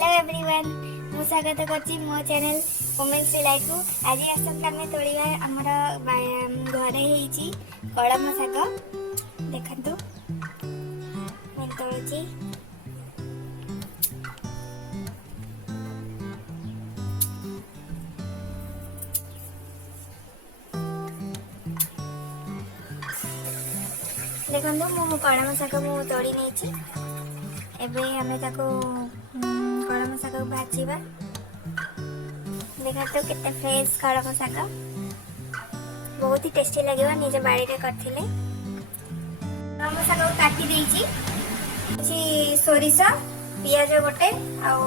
Hello everyone मु स्वागत करछि मो चैनल वुमेन्स डिलाइट को। आज आसत आम तोड़ा आमर घरे होती कलम शाग देखु तोड़ी देखो मु कलम शाग मु तोड़ी नहीं एवं आम कलम शाग भाजवा देखा तो कितने फ्रेश कलम शाग बहुत ही टेस्टी लगे निज बाड़ी में करथिले। कलम शाग काटी देछि सोरिष पियाज गोटे आउ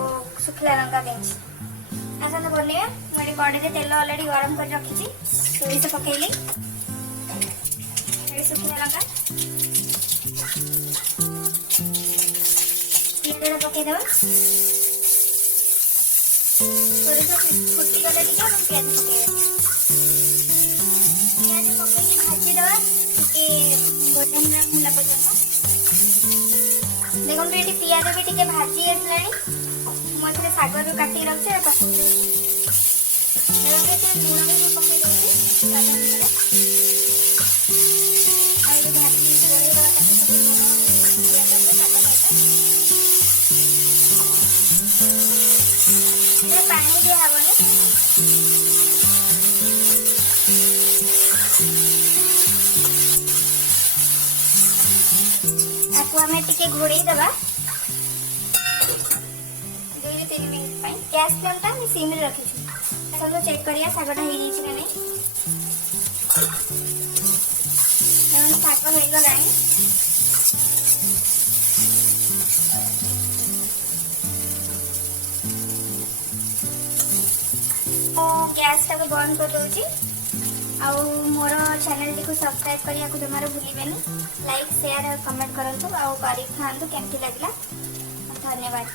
सुखला लंका देछि आसन बनेया मैं कड़े में तेल ऑलरेडी गरम कर रखी सोरिष पकेली सुखला लंका पियाज पकईदे सोरिष फुटी गले हम पियाज पकईबे पियाज पकईकी भाजीदे टे गोल्डन ब्राउन होला पर्यंत देखो ये पियाज भी टे भाजी आसला मुझे शाग जो काटी रखे पकई दूसरे लुण भी पकई दूसरी भाजी गोल सब लुण पियाज पानी दिया हेनी आपको आम टे घोड़े दबा 2 से 3 मिनट गैस फ्लेम टा सिम रखी सब चेक करिया शागटा हो नहीं शाग हो गला गैस टाक बंद कर दूची आउ मोर चैनल टी को सब्सक्राइब करने को जमार भूलिबेनी लाइक शेयर और कमेंट करंतु आउ करी खांतु केमती लागला धन्यवाद।